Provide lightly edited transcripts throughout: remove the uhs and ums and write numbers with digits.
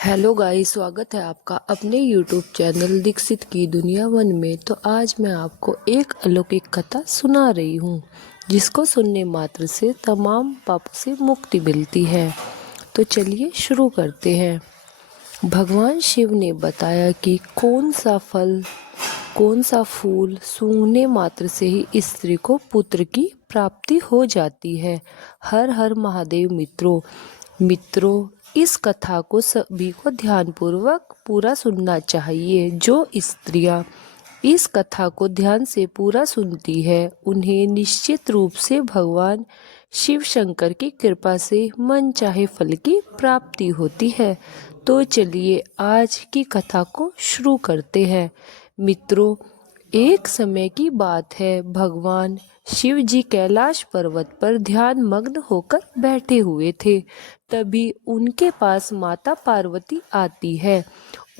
Hello guys, स्वागत है आपका अपने यूट्यूब चैनल दीक्षित की दुनिया वन में। तो आज मैं आपको एक अलौकिक कथा सुना रही हूँ जिसको सुनने मात्र से तमाम पापों से मुक्ति मिलती है। तो चलिए शुरू करते हैं। भगवान शिव ने बताया कि कौन सा फल, कौन सा फूल सूंघने मात्र से ही स्त्री को पुत्र की प्राप्ति हो जाती है। हर हर महादेव मित्रों, इस कथा को सभी को ध्यानपूर्वक पूरा सुनना चाहिए। जो स्त्रियां इस कथा को ध्यान से पूरा सुनती है उन्हें निश्चित रूप से भगवान शिव शंकर की कृपा से मन चाहे फल की प्राप्ति होती है। तो चलिए आज की कथा को शुरू करते हैं। मित्रों, एक समय की बात है, भगवान शिव जी कैलाश पर्वत पर ध्यान मग्न होकर बैठे हुए थे। तभी उनके पास माता पार्वती आती है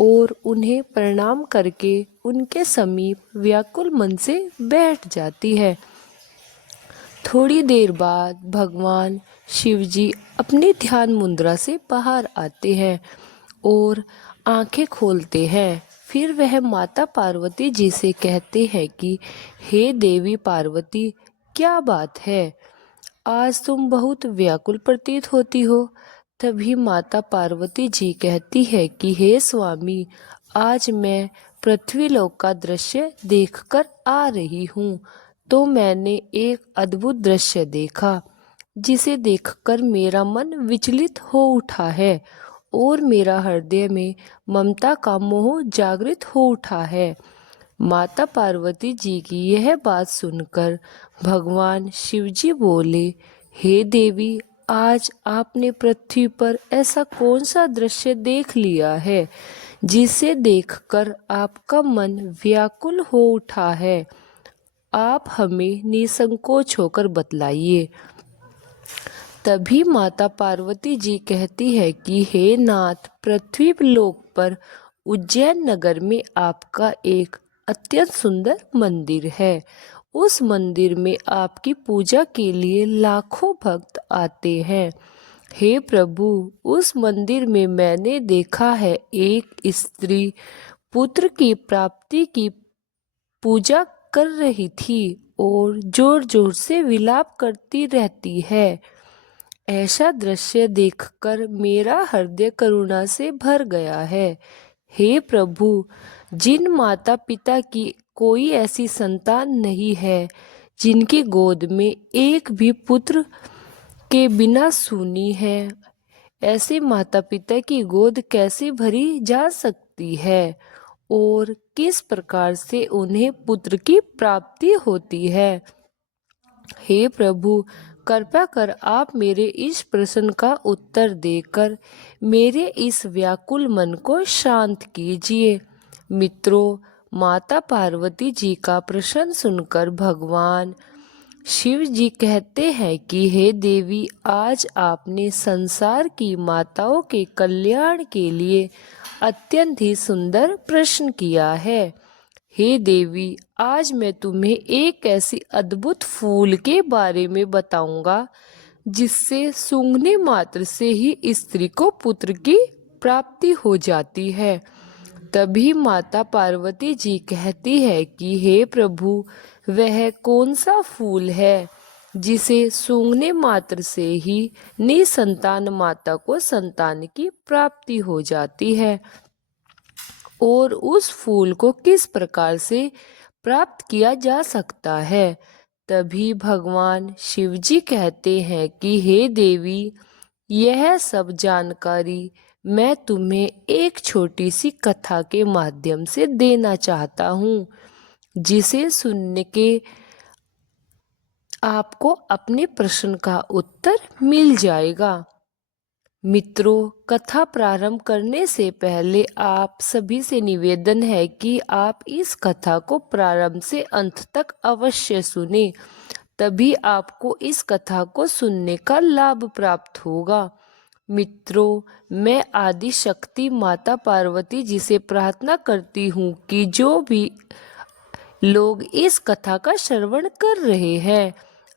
और उन्हें प्रणाम करके उनके समीप व्याकुल मन से बैठ जाती है। थोड़ी देर बाद भगवान शिव जी अपनी ध्यान मुद्रा से बाहर आते हैं और आंखें खोलते हैं। फिर वह माता पार्वती जी से कहते हैं कि हे देवी पार्वती, क्या बात है, आज तुम बहुत व्याकुल प्रतीत होती हो। तभी माता पार्वती जी कहती है कि हे स्वामी, आज मैं पृथ्वीलोक का दृश्य देखकर आ रही हूँ, तो मैंने एक अद्भुत दृश्य देखा जिसे देखकर मेरा मन विचलित हो उठा है और मेरा हृदय में ममता का मोह जागृत हो उठा है। माता पार्वती जी की यह बात सुनकर भगवान शिवजी बोले, हे देवी, आज आपने पृथ्वी पर ऐसा कौन सा दृश्य देख लिया है जिसे देखकर आपका मन व्याकुल हो उठा है? आप हमें निसंकोच होकर बतलाइए। तभी माता पार्वती जी कहती है कि हे नाथ, पृथ्वी लोक पर उज्जैन नगर में आपका एक अत्यंत सुंदर मंदिर है। उस मंदिर में आपकी पूजा के लिए लाखों भक्त आते हैं। हे प्रभु, उस मंदिर में मैंने देखा है एक स्त्री पुत्र की प्राप्ति की पूजा कर रही थी और जोर जोर से विलाप करती रहती है। ऐसा दृश्य देखकर मेरा हृदय करुणा से भर गया है। हे प्रभु, जिन माता पिता की कोई ऐसी संतान नहीं है, जिनकी गोद में एक भी पुत्र के बिना सूनी है, ऐसे माता पिता की गोद कैसे भरी जा सकती है और किस प्रकार से उन्हें पुत्र की प्राप्ति होती है? हे प्रभु, कृपया कर आप मेरे इस प्रश्न का उत्तर देकर मेरे इस व्याकुल मन को शांत कीजिए। मित्रों, माता पार्वती जी का प्रश्न सुनकर भगवान शिव जी कहते हैं कि हे देवी, आज आपने संसार की माताओं के कल्याण के लिए अत्यंत ही सुंदर प्रश्न किया है। हे देवी, आज मैं तुम्हें एक ऐसी अद्भुत फूल के बारे में बताऊंगा जिससे सूंघने मात्र से ही स्त्री को पुत्र की प्राप्ति हो जाती है। तभी माता पार्वती जी कहती है कि हे प्रभु, वह कौन सा फूल है जिसे सूंघने मात्र से ही निसंतान माता को संतान की प्राप्ति हो जाती है और उस फूल को किस प्रकार से प्राप्त किया जा सकता है? तभी भगवान शिवजी कहते हैं कि हे देवी, यह सब जानकारी मैं तुम्हें एक छोटी सी कथा के माध्यम से देना चाहता हूँ, जिसे सुनने के आपको अपने प्रश्न का उत्तर मिल जाएगा। मित्रों, कथा प्रारंभ करने से पहले आप सभी से निवेदन है कि आप इस कथा को प्रारंभ से अंत तक अवश्य सुने, तभी आपको इस कथा को सुनने का लाभ प्राप्त होगा। मित्रों, मैं आदि शक्ति माता पार्वती जी से प्रार्थना करती हूँ कि जो भी लोग इस कथा का श्रवण कर रहे हैं,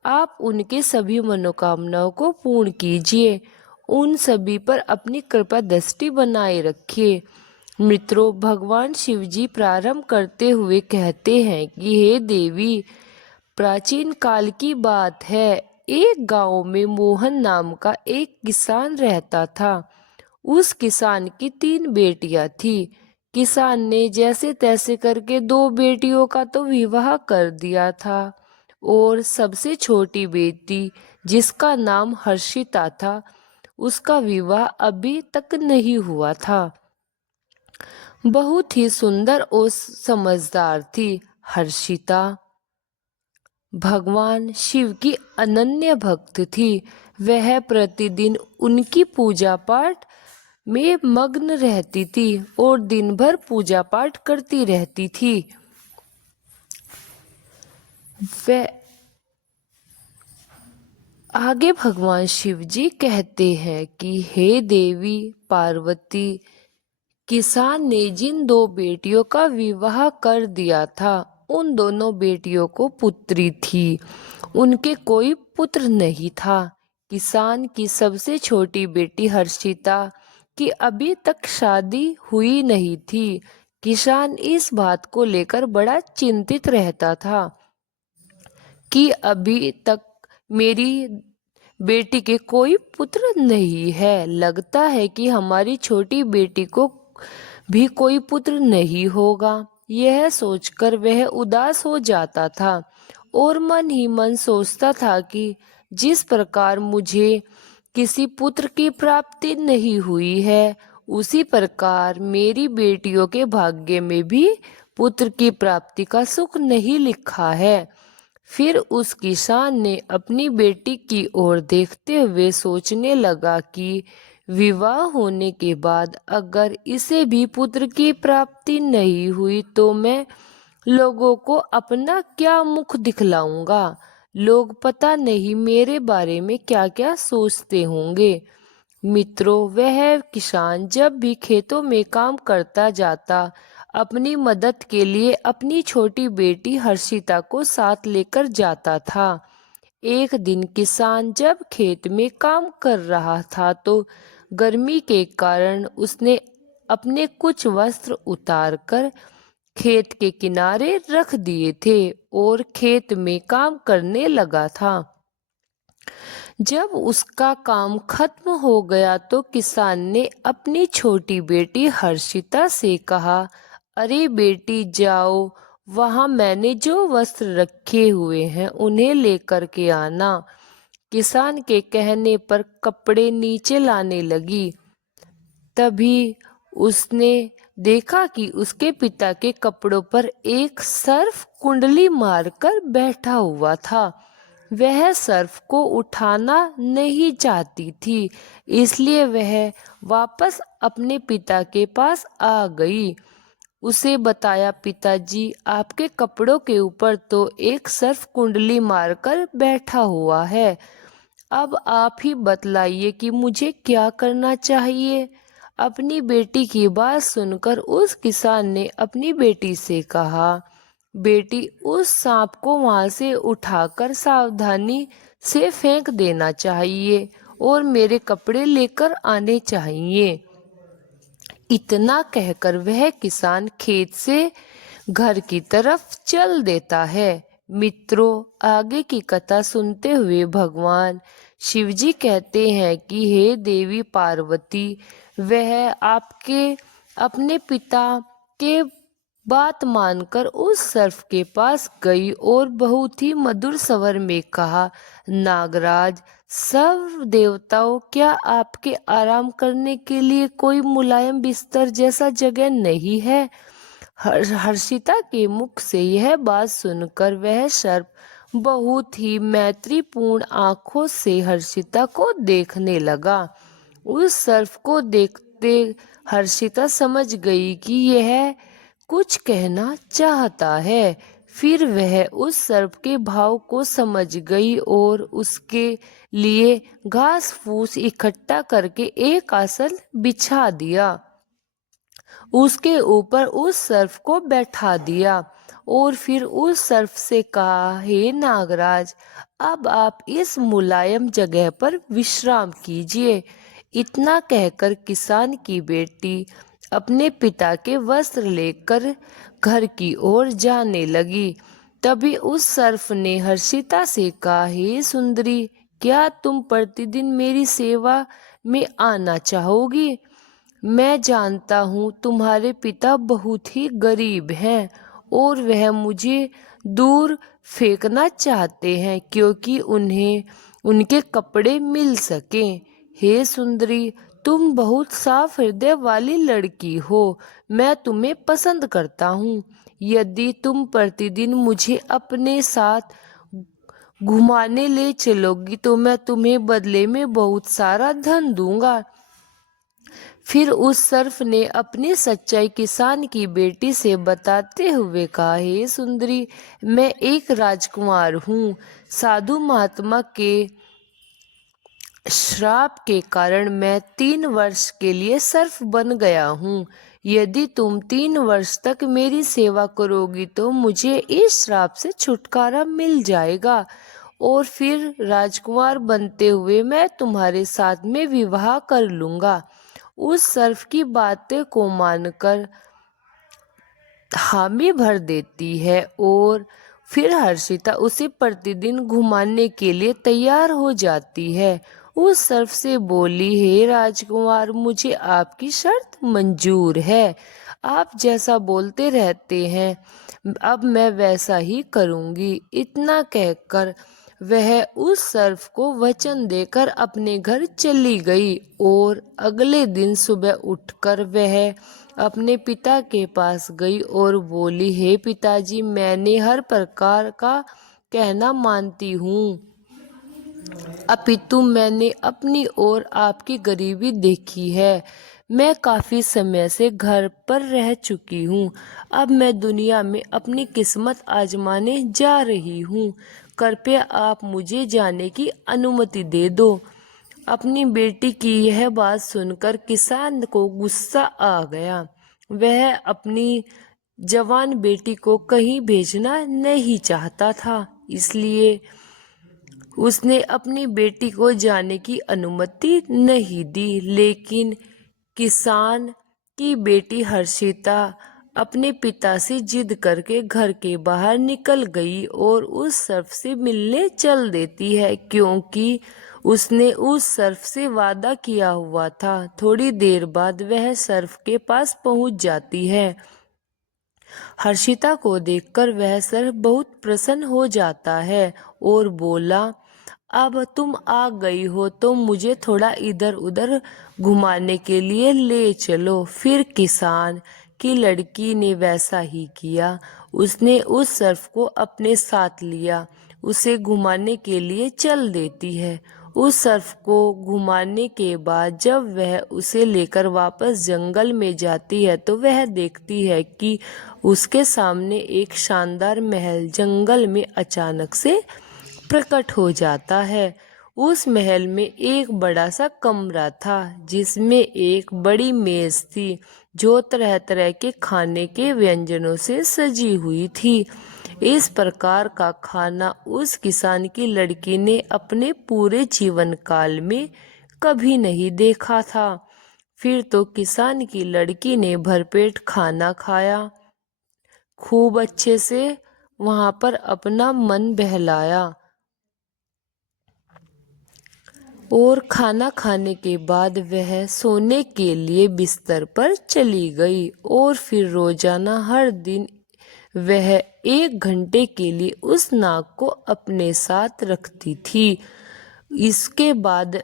आप उनके सभी मनोकामनाओं को पूर्ण कीजिए उन सभी पर अपनी कृपा दृष्टि बनाए रखिए। मित्रों, भगवान शिव जी प्रारंभ करते हुए कहते हैं कि हे देवी, प्राचीन काल की बात है। एक गांव में मोहन नाम का एक किसान रहता था। उस किसान की 3 बेटियां थी। किसान ने जैसे तैसे करके 2 बेटियों का तो विवाह कर दिया था और सबसे छोटी बेटी, जिसका नाम हर्षिता था, उसका विवाह अभी तक नहीं हुआ था। बहुत ही सुंदर और समझदार थी हर्षिता। भगवान शिव की अनन्य भक्त थी। वह प्रतिदिन उनकी पूजा पाठ में मग्न रहती थी और दिन भर पूजा पाठ करती रहती थी। वह आगे भगवान शिव जी कहते हैं कि हे देवी पार्वती, किसान ने जिन 2 बेटियों का विवाह कर दिया था, उन दोनों बेटियों को पुत्री थी। उनके कोई पुत्र नहीं था। किसान की सबसे छोटी बेटी हर्षिता की अभी तक शादी हुई नहीं थी। किसान इस बात को लेकर बड़ा चिंतित रहता था कि अभी तक मेरी बेटी के कोई पुत्र नहीं है। लगता है कि हमारी छोटी बेटी को भी कोई पुत्र नहीं होगा। यह सोचकर वह उदास हो जाता था और मन ही मन सोचता था कि जिस प्रकार मुझे किसी पुत्र की प्राप्ति नहीं हुई है, उसी प्रकार मेरी बेटियों के भाग्य में भी पुत्र की प्राप्ति का सुख नहीं लिखा है। फिर उस किसान ने अपनी बेटी की ओर देखते हुए सोचने लगा कि विवाह होने के बाद अगर इसे भी पुत्र की प्राप्ति नहीं हुई तो मैं लोगों को अपना क्या मुख दिखलाऊंगा। लोग पता नहीं मेरे बारे में क्या क्या सोचते होंगे। मित्रों, वह किसान जब भी खेतों में काम करता जाता, अपनी मदद के लिए अपनी छोटी बेटी हर्षिता को साथ लेकर जाता था। एक दिन किसान जब खेत में काम कर रहा था तो गर्मी के कारण उसने अपने कुछ वस्त्र उतारकर खेत के किनारे रख दिए थे और खेत में काम करने लगा था। जब उसका काम खत्म हो गया तो किसान ने अपनी छोटी बेटी हर्षिता से कहा, अरे बेटी, जाओ, वहां मैंने जो वस्त्र रखे हुए हैं उन्हें लेकर के आना। किसान के कहने पर कपड़े नीचे लाने लगी। तभी उसने देखा कि उसके पिता के कपड़ों पर एक सर्प कुंडली मारकर बैठा हुआ था। वह सर्प को उठाना नहीं चाहती थी, इसलिए वह वापस अपने पिता के पास आ गई। उसे बताया, पिताजी, आपके कपड़ों के ऊपर तो एक सर्प कुंडली मारकर बैठा हुआ है। अब आप ही बतलाइए कि मुझे क्या करना चाहिए। अपनी बेटी की बात सुनकर उस किसान ने अपनी बेटी से कहा, बेटी, उस सांप को वहां से उठाकर सावधानी से फेंक देना चाहिए और मेरे कपड़े लेकर आने चाहिए। इतना कहकर वह किसान खेत से घर की तरफ चल देता है। मित्रों, आगे की कथा सुनते हुए भगवान शिवजी कहते हैं कि हे देवी पार्वती, वह आपके अपने पिता के बात मानकर उस सर्प के पास गई और बहुत ही मधुर स्वर में कहा, नागराज, सर्व देवताओं, क्या आपके आराम करने के लिए कोई मुलायम बिस्तर जैसा जगह नहीं है? हर्षिता के मुख से यह बात सुनकर वह सर्प बहुत ही मैत्रीपूर्ण आंखों से हर्षिता को देखने लगा। उस सर्प को देखते हर्षिता समझ गई कि यह कुछ कहना चाहता है। फिर वह उस सर्प के भाव को समझ गई और उसके लिए घास फूस इकट्ठा करके एक आसन बिछा दिया। उसके ऊपर उस सर्प को बैठा दिया और फिर उस सर्प से कहा, हे नागराज, अब आप इस मुलायम जगह पर विश्राम कीजिए। इतना कहकर किसान की बेटी अपने पिता के वस्त्र लेकर घर की ओर जाने लगी। तभी उस सर्प ने हर्षिता से कहा, हे सुंदरी, क्या तुम प्रतिदिन मेरी सेवा में आना चाहोगी? मैं जानता हूँ तुम्हारे पिता बहुत ही गरीब हैं और वह मुझे दूर फेंकना चाहते हैं क्योंकि उन्हें उनके कपड़े मिल सकें। हे सुंदरी, तुम बहुत साफ हृदय वाली लड़की हो। मैं तुम्हें पसंद करता हूँ। यदि तुम प्रतिदिन मुझे अपने साथ घुमाने ले चलोगी तो मैं तुम्हें बदले में बहुत सारा धन दूंगा। फिर उस सर्प ने अपनी सच्चाई किसान की बेटी से बताते हुए कहा, हे सुंदरी, मैं एक राजकुमार हूँ। साधु महात्मा के श्राप के कारण मैं 3 वर्ष के लिए सर्प बन गया हूँ। यदि तुम 3 वर्ष तक मेरी सेवा करोगी तो मुझे इस श्राप से छुटकारा मिल जाएगा और फिर राजकुमार बनते हुए मैं तुम्हारे साथ में विवाह कर लूंगा। उस सर्प की बातें को मानकर हामी भर देती है और फिर हर्षिता उसे प्रतिदिन घुमाने के लिए तैयार हो जाती है। उस सर्प से बोली, हे राजकुमार, मुझे आपकी शर्त मंजूर है। आप जैसा बोलते रहते हैं अब मैं वैसा ही करूंगी। इतना कहकर वह उस सर्प को वचन देकर अपने घर चली गई और अगले दिन सुबह उठकर वह अपने पिता के पास गई और बोली, हे पिताजी, मैंने हर प्रकार का कहना मानती हूँ, अपितु मैंने अपनी और आपकी गरीबी देखी है। मैं काफ़ी समय से घर पर रह चुकी हूँ। अब मैं दुनिया में अपनी किस्मत आजमाने जा रही हूँ। कृपया आप मुझे जाने की अनुमति दे दो। अपनी बेटी की यह बात सुनकर किसान को गुस्सा आ गया। वह अपनी जवान बेटी को कहीं भेजना नहीं चाहता था, इसलिए उसने अपनी बेटी को जाने की अनुमति नहीं दी। लेकिन किसान की बेटी हर्षिता अपने पिता से जिद करके घर के बाहर निकल गई और उस सर्प से मिलने चल देती है क्योंकि उसने उस सर्प से वादा किया हुआ था। थोड़ी देर बाद वह सर्प के पास पहुंच जाती है। हर्षिता को देखकर वह सर्प बहुत प्रसन्न हो जाता है और बोला, अब तुम आ गई हो तो मुझे थोड़ा इधर उधर घुमाने के लिए ले चलो। फिर किसान की लड़की ने वैसा ही किया। उसने उस सर्प को अपने साथ लिया, उसे घुमाने के लिए चल देती है। उस सर्प को घुमाने के बाद जब वह उसे लेकर वापस जंगल में जाती है तो वह देखती है कि उसके सामने एक शानदार महल जंगल में अचानक से प्रकट हो जाता है। उस महल में एक बड़ा सा कमरा था जिसमें एक बड़ी मेज थी जो तरह तरह के खाने के व्यंजनों से सजी हुई थी। इस प्रकार का खाना उस किसान की लड़की ने अपने पूरे जीवन काल में कभी नहीं देखा था। फिर तो किसान की लड़की ने भरपेट खाना खाया, खूब अच्छे से वहां पर अपना मन बहलाया और खाना खाने के बाद वह सोने के लिए बिस्तर पर चली गई और फिर रोजाना हर दिन वह 1 घंटे के लिए उस नाग को अपने साथ रखती थी। इसके बाद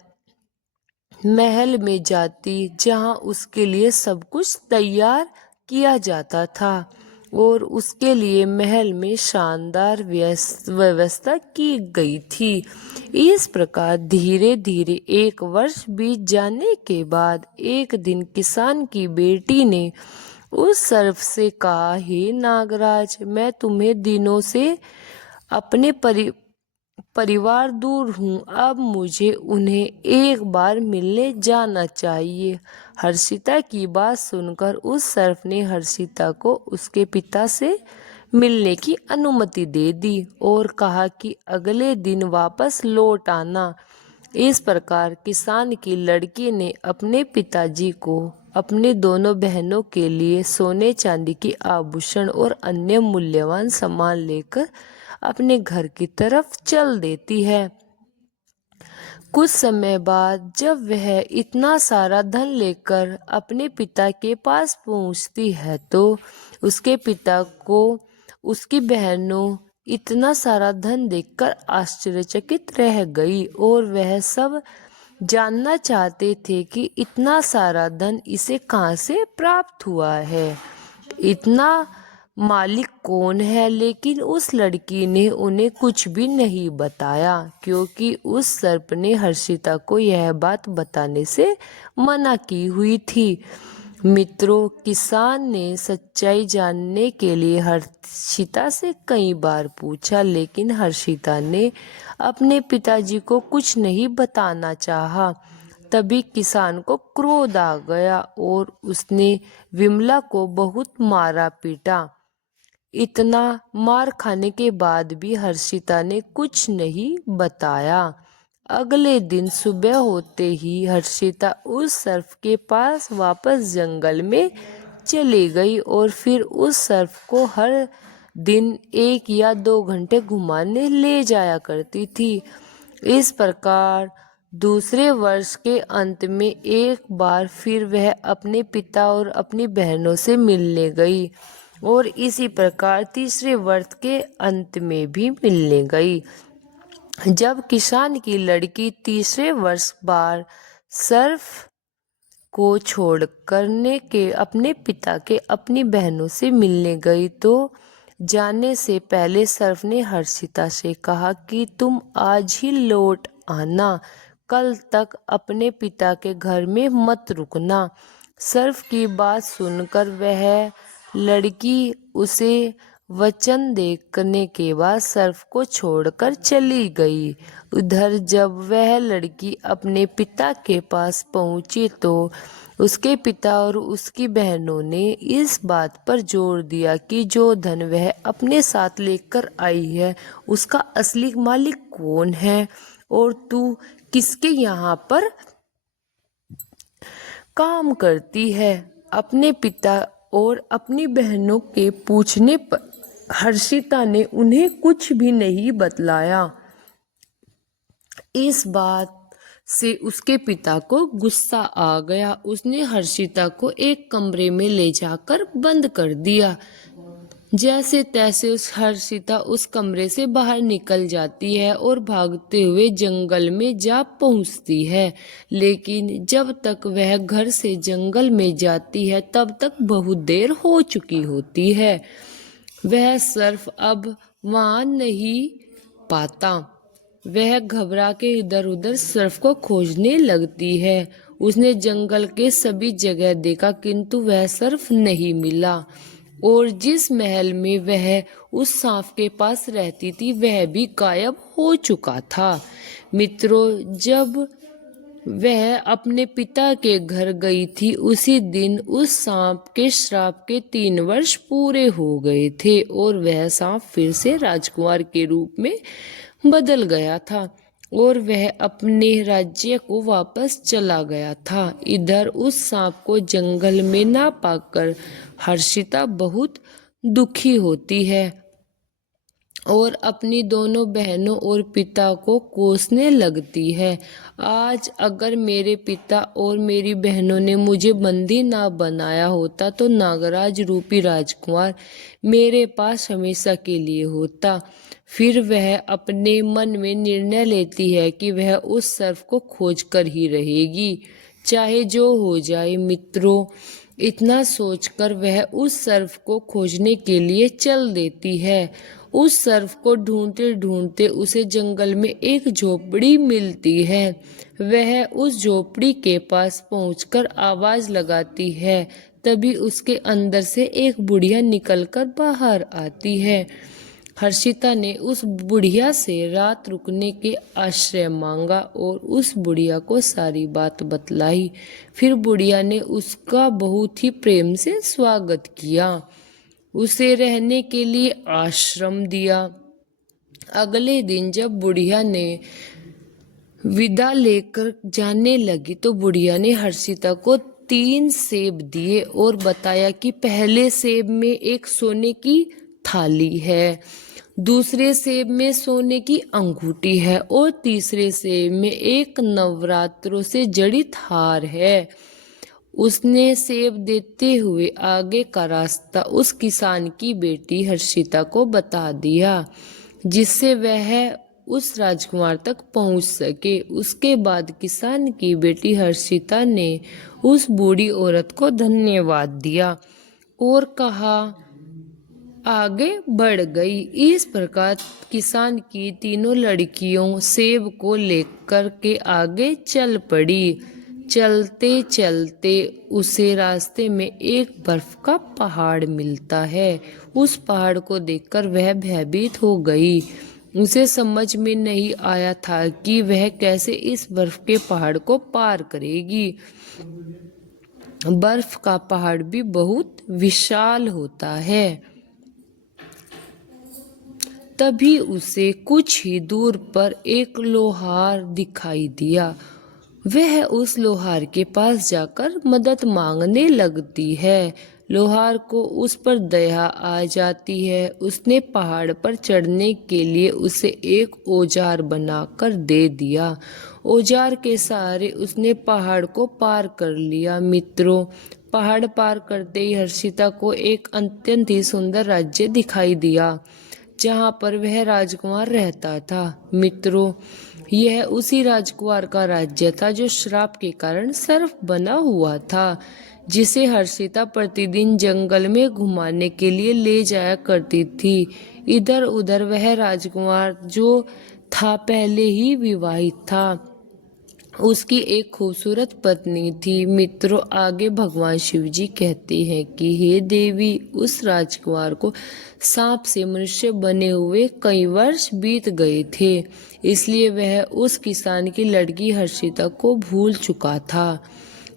महल में जाती जहां उसके लिए सब कुछ तैयार किया जाता था और उसके लिए महल में शानदार व्यवस्था की गई थी। इस प्रकार धीरे धीरे 1 वर्ष बीत जाने के बाद एक दिन किसान की बेटी ने उस सर्प से कहा, हे नागराज, मैं तुम्हें दिनों से अपने परिवार दूर हूँ, अब मुझे उन्हें एक बार मिलने जाना चाहिए। हर्षिता की बात सुनकर उस सर्प ने हर्षिता को उसके पिता से मिलने की अनुमति दे दी और कहा कि अगले दिन वापस लौट आना। इस प्रकार किसान की लड़की ने अपने पिताजी को अपने दोनों बहनों के लिए सोने चांदी की आभूषण और अन्य मूल्यवान सामान लेकर अपने घर की तरफ चल देती है। कुछ समय बाद जब वह इतना सारा धन लेकर अपने पिता के पास पहुंचती है तो उसके पिता को उसकी बहनों इतना सारा धन देखकर आश्चर्यचकित रह गई और वह सब जानना चाहते थे कि इतना सारा धन इसे कहाँ से प्राप्त हुआ है, इतना मालिक कौन है। लेकिन उस लड़की ने उन्हें कुछ भी नहीं बताया क्योंकि उस सर्प ने हर्षिता को यह बात बताने से मना की हुई थी। मित्रों, किसान ने सच्चाई जानने के लिए हर्षिता से कई बार पूछा, लेकिन हर्षिता ने अपने पिताजी को कुछ नहीं बताना चाहा। तभी किसान को क्रोध आ गया और उसने विमला को बहुत मारा पीटा। इतना मार खाने के बाद भी हर्षिता ने कुछ नहीं बताया। अगले दिन सुबह होते ही हर्षिता उस सर्प के पास वापस जंगल में चली गई और फिर उस सर्प को हर दिन 1 या 2 घंटे घुमाने ले जाया करती थी। इस प्रकार दूसरे वर्ष के अंत में एक बार फिर वह अपने पिता और अपनी बहनों से मिलने गई और इसी प्रकार तीसरे वर्ष के अंत में भी मिलने गई। जब किसान की लड़की तीसरे वर्ष बार सर्फ को छोड़ करने के अपने पिता के अपनी बहनों से मिलने गई तो जाने से पहले सर्फ ने हर्षिता से कहा कि तुम आज ही लौट आना, कल तक अपने पिता के घर में मत रुकना। सर्फ की बात सुनकर वह लड़की उसे वचन देने के बाद सर्फ को छोड़कर चली गई। उधर जब वह लड़की अपने पिता के पास पहुंची तो उसके पिता और उसकी बहनों ने इस बात पर जोर दिया कि जो धन वह अपने साथ लेकर आई है उसका असली मालिक कौन है और तू किसके यहाँ पर काम करती है। अपने पिता और अपनी बहनों के पूछने पर हर्षिता ने उन्हें कुछ भी नहीं बतलाया। इस बात से उसके पिता को गुस्सा आ गया। उसने हर्षिता को एक कमरे में ले जाकर बंद कर दिया। जैसे तैसे हर्षिता उस कमरे से बाहर निकल जाती है और भागते हुए जंगल में जा पहुंचती है। लेकिन जब तक वह घर से जंगल में जाती है तब तक बहुत देर हो चुकी होती है। वह सर्फ अब वहां नहीं पाता। वह घबरा के इधर उधर सर्फ को खोजने लगती है। उसने जंगल के सभी जगह देखा किंतु वह सर्फ नहीं मिला और जिस महल में वह उस सांप के पास रहती थी वह भी गायब हो चुका था। मित्रों, जब वह अपने पिता के घर गई थी उसी दिन उस सांप के श्राप के 3 वर्ष पूरे हो गए थे और वह सांप फिर से राजकुमार के रूप में बदल गया था और वह अपने राज्य को वापस चला गया था। इधर उस सांप को जंगल में ना पाकर हर्षिता बहुत दुखी होती है और अपनी दोनों बहनों और पिता को कोसने लगती है। आज अगर मेरे पिता और मेरी बहनों ने मुझे बंदी ना बनाया होता तो नागराज रूपी राजकुमार मेरे पास हमेशा के लिए होता। फिर वह अपने मन में निर्णय लेती है कि वह उस सर्प को खोज कर ही रहेगी, चाहे जो हो जाए। मित्रों, इतना सोचकर वह उस सर्प को खोजने के लिए चल देती है। उस सर्प को ढूंढते ढूंढते उसे जंगल में एक झोपड़ी मिलती है। वह उस झोपड़ी के पास पहुंचकर आवाज लगाती है। तभी उसके अंदर से एक बुढ़िया निकलकर बाहर आती है। हर्षिता ने उस बुढ़िया से रात रुकने के आश्रय मांगा और उस बुढ़िया को सारी बात बतलाई। फिर बुढ़िया ने उसका बहुत ही प्रेम से स्वागत किया, उसे रहने के लिए आश्रम दिया। अगले दिन जब बुढ़िया ने विदा लेकर जाने लगी तो बुढ़िया ने हर्षिता को 3 सेब दिए और बताया कि पहले सेब में एक सोने की थाली है, दूसरे सेब में सोने की अंगूठी है और तीसरे सेब में एक नवरात्रों से जड़ित हार है। उसने सेब देते हुए आगे का रास्ता उस किसान की बेटी हर्षिता को बता दिया, जिससे वह उस राजकुमार तक पहुंच सके। उसके बाद किसान की बेटी हर्षिता ने उस बूढ़ी औरत को धन्यवाद दिया और कहा आगे बढ़ गई। इस प्रकार किसान की तीनों लड़कियों सेब को लेकर के आगे चल पड़ी। चलते चलते उसे रास्ते में एक बर्फ का पहाड़ मिलता है। उस पहाड़ को देखकर वह भयभीत हो गई। उसे समझ में नहीं आया था कि वह कैसे इस बर्फ के पहाड़ को पार करेगी। बर्फ का पहाड़ भी बहुत विशाल होता है। तभी उसे कुछ ही दूर पर एक लोहार दिखाई दिया। वह उस लोहार के पास जाकर मदद मांगने लगती है। लोहार को उस पर दया आ जाती है। उसने पहाड़ पर चढ़ने के लिए उसे एक औजार बनाकर दे दिया। औजार के सहारे उसने पहाड़ को पार कर लिया। मित्रों, पहाड़ पार करते ही हर्षिता को एक अत्यंत ही सुंदर राज्य दिखाई दिया, जहाँ पर वह राजकुमार रहता था। मित्रों, यह उसी राजकुमार का राज्य था जो श्राप के कारण सर्प बना हुआ था, जिसे हर्षिता प्रतिदिन जंगल में घुमाने के लिए ले जाया करती थी। इधर उधर वह राजकुमार जो था पहले ही विवाहित था। उसकी एक खूबसूरत पत्नी थी। मित्रों, आगे भगवान शिव जी कहते हैं कि हे देवी, उस राजकुमार को सांप से मनुष्य बने हुए कई वर्ष बीत गए थे, इसलिए वह उस किसान की लड़की हर्षिता को भूल चुका था।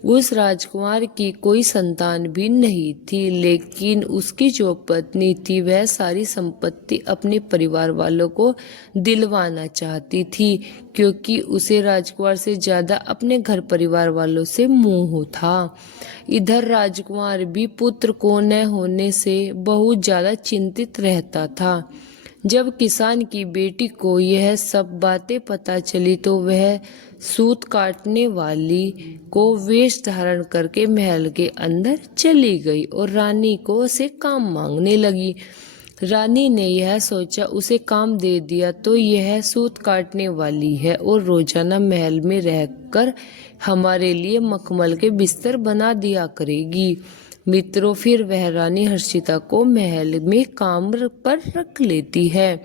उस राजकुमार की कोई संतान भी नहीं थी, लेकिन उसकी जो पत्नी थी वह सारी संपत्ति अपने परिवार वालों को दिलवाना चाहती थी, क्योंकि उसे राजकुमार से ज्यादा अपने घर परिवार वालों से मोह था। इधर राजकुमार भी पुत्र को न होने से बहुत ज्यादा चिंतित रहता था। जब किसान की बेटी को यह सब बातें पता चली तो वह सूत काटने वाली को वेश धारण करके महल के अंदर चली गई और रानी को से काम मांगने लगी। रानी ने यह सोचा उसे काम दे दिया तो यह सूत काटने वाली है और रोजाना महल में रहकर हमारे लिए मखमल के बिस्तर बना दिया करेगी। मित्रों, फिर वह रानी हर्षिता को महल में काम पर रख लेती है।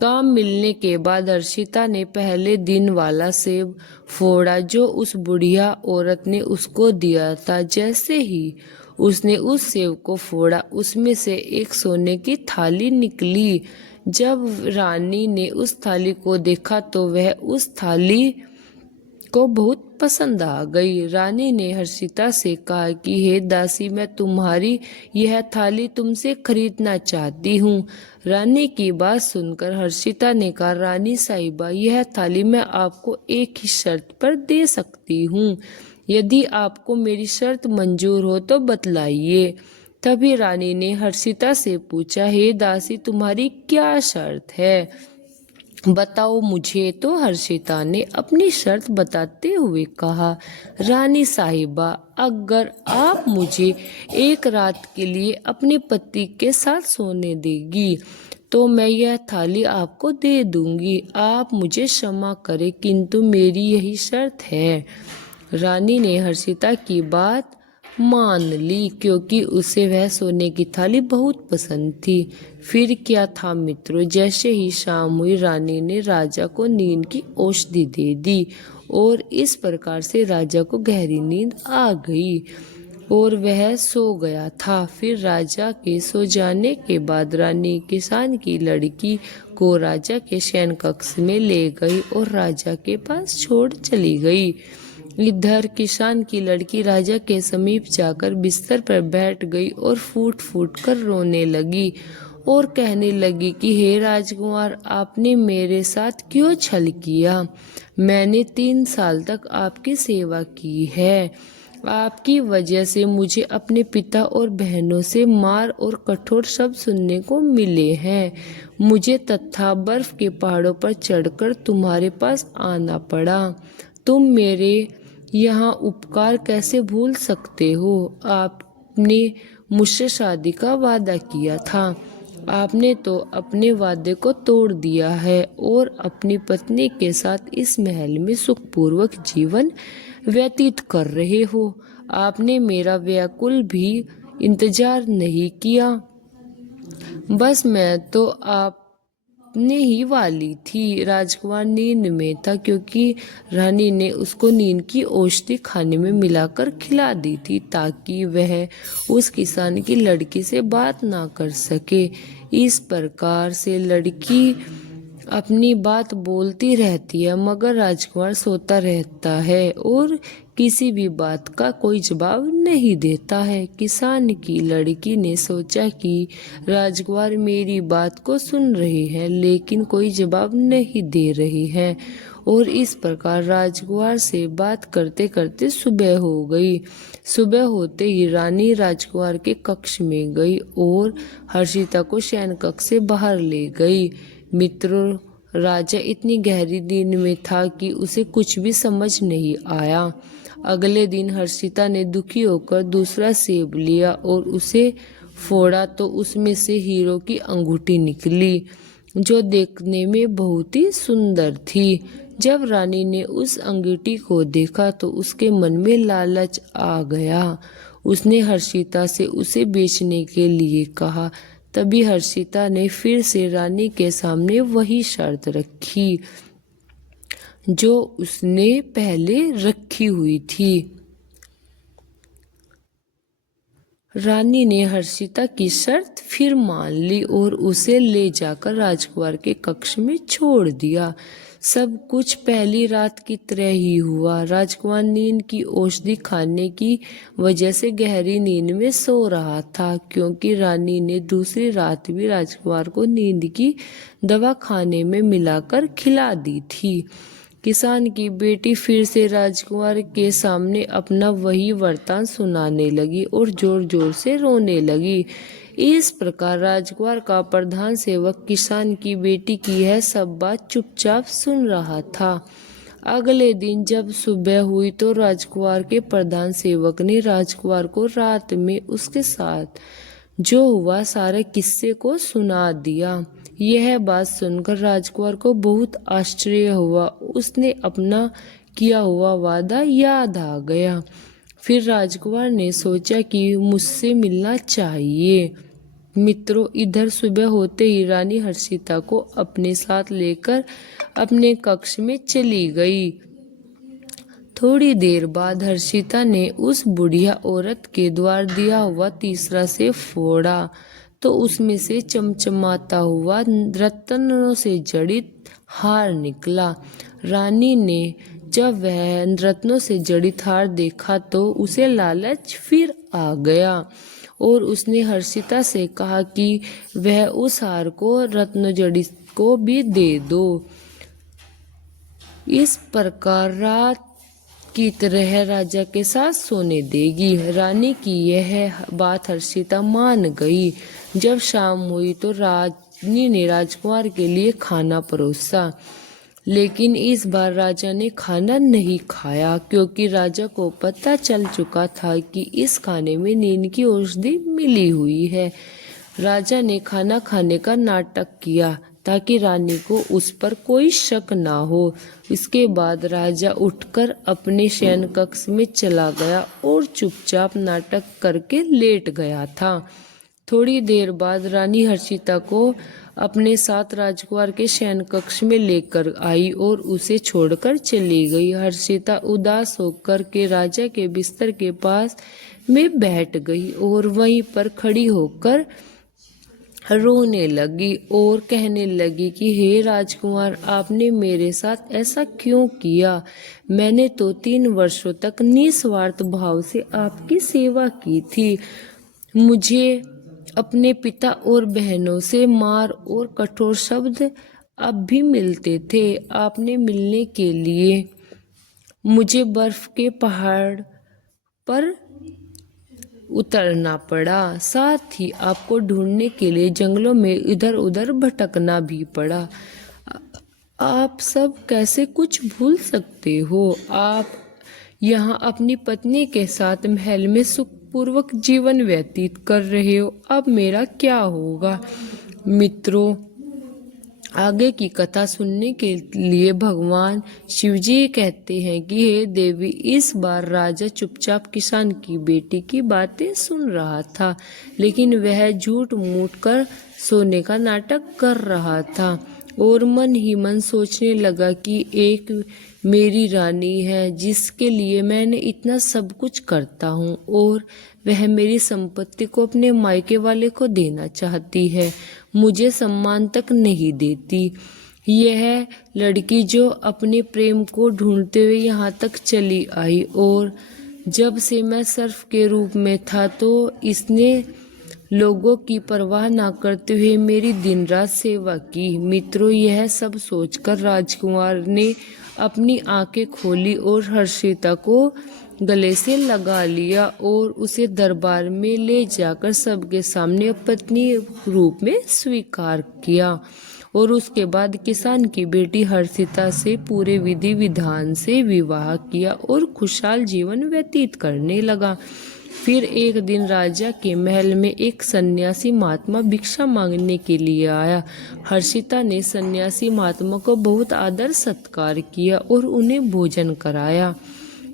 काम मिलने के बाद हर्षिता ने पहले दिन वाला सेब फोड़ा जो उस बुढ़िया औरत ने उसको दिया था। जैसे ही उसने उस सेब को फोड़ा, उसमें से एक सोने की थाली निकली। जब रानी ने उस थाली को देखा तो वह उस थाली को बहुत पसंद आ गई। रानी ने हर्षिता से कहा कि हे दासी, मैं तुम्हारी यह थाली तुमसे खरीदना चाहती हूँ। रानी की बात सुनकर हर्षिता ने कहा, रानी साहिबा, यह थाली मैं आपको एक ही शर्त पर दे सकती हूँ। यदि आपको मेरी शर्त मंजूर हो तो बतलाइए। तभी रानी ने हर्षिता से पूछा, हे दासी, तुम्हारी क्या शर्त है, बताओ मुझे। तो हर्षिता ने अपनी शर्त बताते हुए कहा, रानी साहिबा, अगर आप मुझे एक रात के लिए अपने पति के साथ सोने देगी तो मैं यह थाली आपको दे दूंगी। आप मुझे क्षमा करें, किंतु मेरी यही शर्त है। रानी ने हर्षिता की बात मान ली, क्योंकि उसे वह सोने की थाली बहुत पसंद थी। फिर क्या था मित्रों, जैसे ही शाम हुई रानी ने राजा को नींद की औषधि दे दी और इस प्रकार से राजा को गहरी नींद आ गई और वह सो गया था। फिर राजा के सो जाने के बाद रानी किसान की लड़की को राजा के शयन कक्ष में ले गई और राजा के पास छोड़ चली गई। इधर किसान की लड़की राजा के समीप जाकर बिस्तर पर बैठ गई और फूट फूट कर रोने लगी और कहने लगी कि हे राजकुमार, आपने मेरे साथ क्यों छल किया? मैंने 3 साल तक आपकी सेवा की है। आपकी वजह से मुझे अपने पिता और बहनों से मार और कठोर शब्द सुनने को मिले हैं। मुझे तथा बर्फ के पहाड़ों पर चढ़कर तुम्हारे पास आना पड़ा। तुम मेरे यहाँ उपकार कैसे भूल सकते हो? आपने मुझसे शादी का वादा किया था। आपने तो अपने वादे को तोड़ दिया है और अपनी पत्नी के साथ इस महल में सुखपूर्वक जीवन व्यतीत कर रहे हो। आपने मेरा व्याकुल भी इंतजार नहीं किया। बस मैं तो आपने ही वाली थी। राजकुमार नींद में था क्योंकि रानी ने उसको नींद की औषधि खाने में मिलाकर खिला दी थी ताकि वह उस किसान की लड़की से बात ना कर सके। इस प्रकार से लड़की अपनी बात बोलती रहती है मगर राजकुमार सोता रहता है और किसी भी बात का कोई जवाब नहीं देता है। किसान की लड़की ने सोचा कि राजकुमार मेरी बात को सुन रहे हैं लेकिन कोई जवाब नहीं दे रहे हैं और इस प्रकार राजकुमार से बात करते करते सुबह हो गई। सुबह होते ही रानी राजकुमार के कक्ष में गई और हर्षिता को शयन कक्ष से बाहर ले गई। मित्रों, राजा इतनी गहरी नींद में था कि उसे कुछ भी समझ नहीं आया। अगले दिन हर्षिता ने दुखी होकर दूसरा सेब लिया और उसे फोड़ा तो उसमें से हीरो की अंगूठी निकली जो देखने में बहुत ही सुंदर थी। जब रानी ने उस अंगूठी को देखा तो उसके मन में लालच आ गया। उसने हर्षिता से उसे बेचने के लिए कहा। तभी हर्षिता ने फिर से रानी के सामने वही शर्त रखी जो उसने पहले रखी हुई थी। रानी ने हर्षिता की शर्त फिर मान ली और उसे ले जाकर राजकुमार के कक्ष में छोड़ दिया। सब कुछ पहली रात की तरह ही हुआ। राजकुमार नींद की औषधि खाने की वजह से गहरी नींद में सो रहा था क्योंकि रानी ने दूसरी रात भी राजकुमार को नींद की दवा खाने में मिलाकर खिला दी थी। किसान की बेटी फिर से राजकुमार के सामने अपना वही वृतांत सुनाने लगी और जोर जोर से रोने लगी। इस प्रकार राजकुमार का प्रधान सेवक किसान की बेटी की यह सब बात चुपचाप सुन रहा था। अगले दिन जब सुबह हुई तो राजकुमार के प्रधान सेवक ने राजकुमार को रात में उसके साथ जो हुआ सारे किस्से को सुना दिया। यह बात सुनकर राजकुमार को बहुत आश्चर्य हुआ। उसने अपना किया हुआ वादा याद आ गया। फिर राजकुमार ने सोचा कि मुझसे मिलना चाहिए। मित्रों, इधर सुबह होते ही रानी हर्षिता को अपने साथ लेकर अपने कक्ष में चली गई। थोड़ी देर बाद हर्षिता ने उस बुढ़िया औरत के द्वार दिया हुआ तीसरा सेब फोड़ा तो उसमें से चमचमाता हुआ रत्नों से जड़ित हार निकला। रानी ने जब वह रत्नों से जड़ित हार देखा तो उसे लालच फिर आ गया और उसने हर्षिता से कहा कि वह उस हार को रत्न जड़ित को भी दे दो। इस प्रकार रात की तरह राजा के साथ सोने देगी। रानी की यह बात हर्षिता मान गई। जब शाम हुई तो रानी ने राजकुमार के लिए खाना परोसा, लेकिन इस बार राजा ने खाना नहीं खाया क्योंकि राजा को पता चल चुका था कि इस खाने में नींद की औषधि मिली हुई है। राजा ने खाना खाने का नाटक किया ताकि रानी को उस पर कोई शक ना हो। इसके बाद राजा उठकर अपने शयन कक्ष में चला गया और चुपचाप नाटक करके लेट गया था। थोड़ी देर बाद रानी हर्षिता को अपने साथ राजकुमार के शयन कक्ष में लेकर आई और उसे छोड़कर चली गई। हर्षिता उदास होकर के राजा के बिस्तर के पास में बैठ गई और वहीं पर खड़ी होकर रोने लगी और कहने लगी कि हे राजकुमार, आपने मेरे साथ ऐसा क्यों किया? मैंने तो 3 वर्षों तक निस्वार्थ भाव से आपकी सेवा की थी। मुझे अपने पिता और बहनों से मार और कठोर शब्द अब भी मिलते थे। आपने मिलने के लिए मुझे बर्फ के पहाड़ पर उतरना पड़ा, साथ ही आपको ढूंढने के लिए जंगलों में इधर उधर भटकना भी पड़ा। आप सब कैसे कुछ भूल सकते हो? आप यहाँ अपनी पत्नी के साथ महल में सुखपूर्वक जीवन व्यतीत कर रहे हो, अब मेरा क्या होगा? मित्रों, आगे की कथा सुनने के लिए भगवान शिवजी कहते हैं कि हे देवी, इस बार राजा चुपचाप किसान की बेटी की बातें सुन रहा था, लेकिन वह झूठ मूठ कर सोने का नाटक कर रहा था और मन ही मन सोचने लगा कि एक मेरी रानी है जिसके लिए मैंने इतना सब कुछ करता हूँ और वह मेरी संपत्ति को अपने मायके वाले को देना चाहती है, मुझे सम्मान तक नहीं देती। यह लड़की जो अपने प्रेम को ढूंढते हुए यहाँ तक चली आई और जब से मैं सर्फ के रूप में था तो इसने लोगों की परवाह ना करते हुए मेरी दिन रात सेवा की। मित्रों, यह सब सोचकर राजकुमार ने अपनी आंखें खोली और हर्षिता को गले से लगा लिया और उसे दरबार में ले जाकर सबके सामने पत्नी रूप में स्वीकार किया और उसके बाद किसान की बेटी हर्षिता से पूरे विधि विधान से विवाह किया और खुशहाल जीवन व्यतीत करने लगा। फिर एक दिन राजा के महल में एक सन्यासी महात्मा भिक्षा मांगने के लिए आया। हर्षिता ने सन्यासी महात्मा को बहुत आदर सत्कार किया और उन्हें भोजन कराया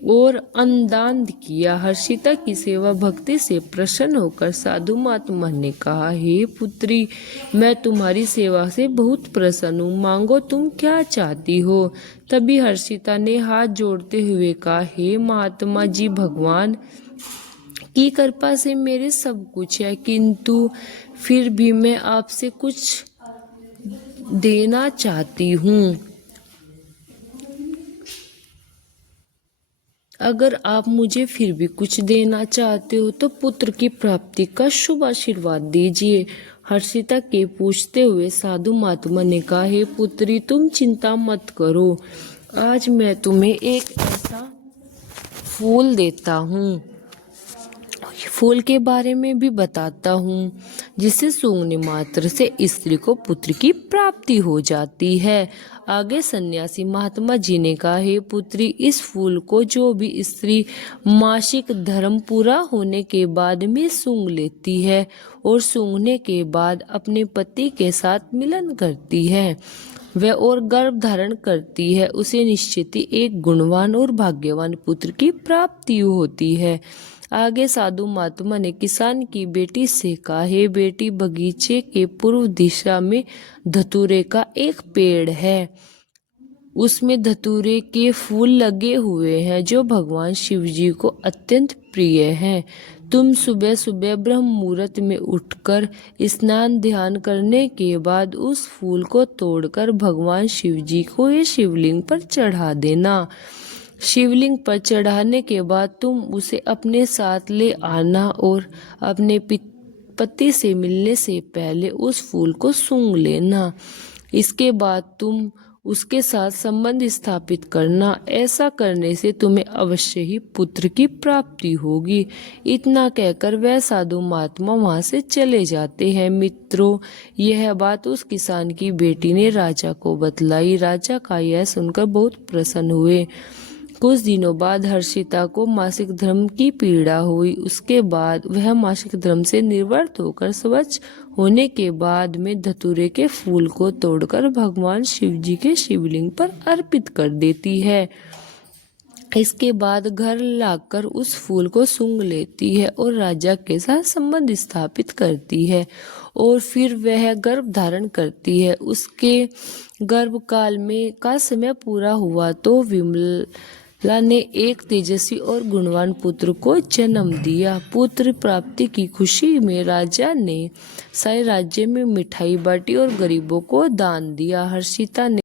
और अन्नदान किया। हर्षिता की सेवा भक्ति से प्रसन्न होकर साधु महात्मा ने कहा, हे पुत्री, मैं तुम्हारी सेवा से बहुत प्रसन्न हूँ, मांगो तुम क्या चाहती हो। तभी हर्षिता ने हाथ जोड़ते हुए कहा, हे महात्मा जी, भगवान की कृपा से मेरे सब कुछ है, किंतु फिर भी मैं आपसे कुछ देना चाहती हूँ। अगर आप मुझे फिर भी कुछ देना चाहते हो तो पुत्र की प्राप्ति का शुभ आशीर्वाद दीजिए। हर्षिता के पूछते हुए साधु महात्मा ने कहा, हे पुत्री, तुम चिंता मत करो, आज मैं तुम्हें एक ऐसा फूल देता हूँ, फूल के बारे में भी बताता हूँ, जिसे सूंघने मात्र से स्त्री को पुत्र की प्राप्ति हो जाती है। आगे सन्यासी महात्मा जी ने कहा, हे पुत्री, इस फूल को जो भी स्त्री मासिक धर्म पूरा होने के बाद में सूंघ लेती है और सूंघने के बाद अपने पति के साथ मिलन करती है वह और गर्भ धारण करती है, उसे निश्चित ही एक गुणवान और भाग्यवान पुत्र की प्राप्ति होती है। आगे साधु महात्मा ने किसान की बेटी से कहा, हे बेटी, बगीचे के पूर्व दिशा में धतूरे का एक पेड़ है, उसमें धतूरे के फूल लगे हुए हैं जो भगवान शिव जी को अत्यंत प्रिय हैं। तुम सुबह सुबह ब्रह्म मुहूर्त में उठकर स्नान ध्यान करने के बाद उस फूल को तोड़कर भगवान शिव जी को ये शिवलिंग पर चढ़ा देना। शिवलिंग पर चढ़ाने के बाद तुम उसे अपने साथ ले आना और अपने पति से मिलने से पहले उस फूल को सूंघ लेना। इसके बाद तुम उसके साथ संबंध स्थापित करना। ऐसा करने से तुम्हें अवश्य ही पुत्र की प्राप्ति होगी। इतना कहकर वह साधु महात्मा वहां से चले जाते हैं। मित्रों, यह बात उस किसान की बेटी ने राजा को बतलाई। राजा का यह सुनकर बहुत प्रसन्न हुए। कुछ दिनों बाद हर्षिता को मासिक धर्म की पीड़ा हुई। उसके बाद वह मासिक धर्म से निवृत्त होकर स्वच्छ होने के बाद में धतूरे के फूल को तोड़कर भगवान शिव जी के शिवलिंग पर अर्पित कर देती है। इसके बाद घर लाकर उस फूल को सूंघ लेती है और राजा के साथ संबंध स्थापित करती है और फिर वह गर्भ धारण करती है। उसके गर्भकाल में का समय पूरा हुआ तो विमला ने एक तेजस्वी और गुणवान पुत्र को जन्म दिया। पुत्र प्राप्ति की खुशी में राजा ने सारे राज्य में मिठाई बांटी और गरीबों को दान दिया। हर्षिता ने